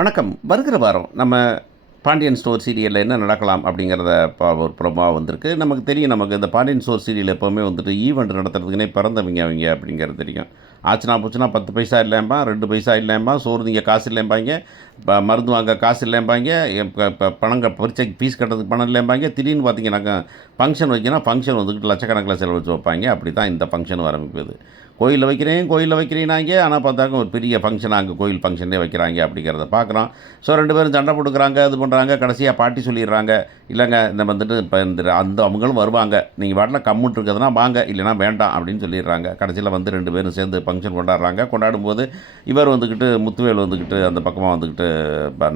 வணக்கம். வருகிற வாரம் நம்ம பாண்டியன் ஸ்டோர் சீரியலில் என்ன நடக்கலாம் அப்படிங்கிறத ஒரு ப்ரோமோவா வந்திருக்கு. நமக்கு தெரியும், நமக்கு இந்த பாண்டியன் ஸ்டோர் சீரியல் எப்போவுமே வந்துட்டு ஈவெண்ட் நடத்துறதுக்குன்னே பிறந்தவங்க அவங்க அப்படிங்கிறது தெரியும். ஆச்சுனா போச்சுன்னா 10 பைசா இல்லைம்பான், 2 பைசா இல்லைம்பான், சோறு திங்க காசு இல்லைம்பாங்க, மருந்து வாங்க காசு இல்லைம்பாங்க, பணங்க பரீட்சைக்கு ஃபீஸ் கட்டுறதுக்கு பணம் இல்லைம்பாங்க. திடீர்னு பார்த்தீங்கன்னாக்கா ஃபங்க்ஷன் வைக்கணும், ஃபங்க்ஷன் வந்துக்கிட்டு லட்சக்கணக்கில் செலவழிச்சு வைப்பாங்க. அப்படி தான் இந்த ஃபங்க்ஷனும் ஆரம்பிக்குது. கோயிலில் வைக்கிறேனாங்க, ஆனால் பார்த்தாக்க ஒரு பெரிய ஃபங்க்ஷன் அங்கே கோயில் ஃபங்க்ஷனே வைக்கிறாங்க அப்படிங்கிறத பார்க்குறோம். ஸோ 2 பேரும் சண்டை போட்டுக்கிறாங்க, இது பண்ணுறாங்க. கடைசியாக பாட்டி சொல்லிடுறாங்க, இல்லைங்க இந்த வந்துட்டு இப்போ இந்த அவங்களும் வருவாங்க, நீங்கள் பாட்டில் கம்முன்ட்டு இருக்கிறதுனா வாங்க, இல்லைனா வேண்டாம் அப்படின்னு சொல்லிடுறாங்க. கடைசியில் வந்து 2 பேரும் சேர்ந்து ஃபங்க்ஷன் கொண்டாடுறாங்க. கொண்டாடும்போது இவர் வந்துக்கிட்டு முத்துவேல் வந்துக்கிட்டு அந்த பக்கமாக வந்துக்கிட்டு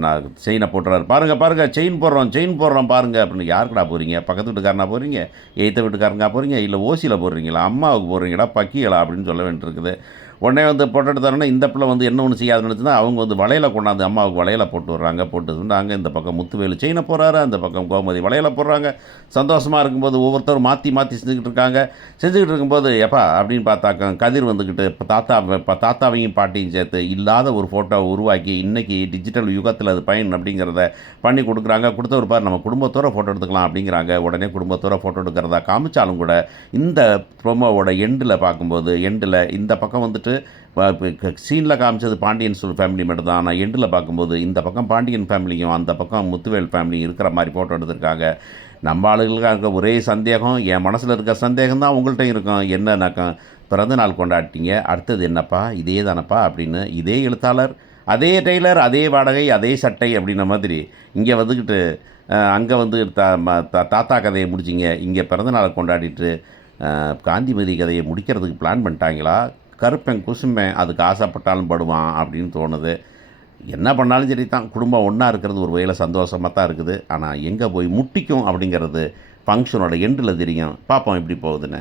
நான் செயினை போட்டுறாரு. பாருங்கள் செயின் போடுறோம் பாருங்கள் அப்படின்னு. யாருக்குடா போகிறீங்க? பக்கத்து வீட்டுக்காரனா போகிறீங்க, எய்த்த வீட்டுக்காரங்க போகிறீங்க, இல்லை ஓசியில் போடுறீங்களா, அம்மாவுக்கு போடுறீங்களா, பக்கிகளா அப்படின்னு சொல்ல வேண்டியிருக்குது. உடனே வந்து போட்டு தரேன்னா இந்த பிள்ளை வந்து என்ன ஒன்று செய்யாதுன்னு நினச்சுன்னா அவங்க வந்து வளையலை கொண்டாந்து அம்மாவுக்கு வளையலை போட்டு விட்றாங்க. போட்டு சொன்னாங்க. இந்த பக்கம் முத்துவேலு செயினை போடுறாரு, அந்த பக்கம் கோமதி வளையலை போடுறாங்க. சந்தோஷமாக இருக்கும்போது ஒவ்வொருத்தரும் மாற்றி செஞ்சுக்கிட்டு இருக்கும்போது எப்பா அப்படின்னு பார்த்தாக்க கதிர் வந்துக்கிட்டு இப்போ தாத்தாவையும் பாட்டியும் சேர்த்து இல்லாத ஒரு ஃபோட்டோவை உருவாக்கி இன்றைக்கி டிஜிட்டல் யுகத்தில் அது பயன் அப்படிங்கிறத பண்ணி கொடுக்குறாங்க. கொடுத்தவர் பார் நம்ம குடும்பத்தோடு ஃபோட்டோ எடுத்துக்கலாம் அப்படிங்கிறாங்க. உடனே குடும்பத்தோடு ஃபோட்டோ எடுக்கிறதா காமிச்சாலும் கூட இந்த ப்ரோமோவோட எண்டில் பார்க்கும்போது இந்த பக்கம் வந்துட்டு சீனில் காமிச்சது பாண்டியன் ஸ்டோர் ஃபேமிலி மட்டும் தான். ஆனால் எண்டில் பார்க்கும்போது இந்த பக்கம் பாண்டியன் ஃபேமிலியும் அந்த பக்கம் முத்துவேல் ஃபேமிலியும் இருக்கிற மாதிரி ஃபோட்டோ எடுத்திருக்காங்க. நம்ம ஆளுகளுக்கு இருக்க ஒரே சந்தேகம், என் மனசில் இருக்க சந்தேகம் தான் உங்கள்கிட்ட இருக்கும். என்னன்னாக்கா பிறந்த நாள் கொண்டாடிட்டீங்க, அடுத்தது என்னப்பா இதே தானப்பா அப்படின்னு. இதே எழுத்தாளர், அதே டெய்லர், அதே வாடகை, அதே சட்டை அப்படின்ன மாதிரி இங்கே வந்துக்கிட்டு அங்கே வந்து தாத்தா கதையை முடிச்சிங்க, இங்கே பிறந்தநாளை கொண்டாடிட்டு காந்திமதி கதையை முடிக்கிறதுக்கு பிளான் பண்ணிட்டாங்களா? கருப்பன் குசும்பன் அதுக்கு ஆசைப்பட்டாலும் படுவான் அப்படின்னு தோணுது. என்ன பண்ணாலும் சரி தான், குடும்பம் ஒன்றா இருக்கிறது ஒரு வகையில் சந்தோஷமாக தான் இருக்குது. ஆனால் எங்கே போய் முட்டிக்கும் அப்படிங்கிறது ஃபங்க்ஷனோட எண்டில் தெரியும். பார்ப்போம் எப்படி போகுதுன்னு.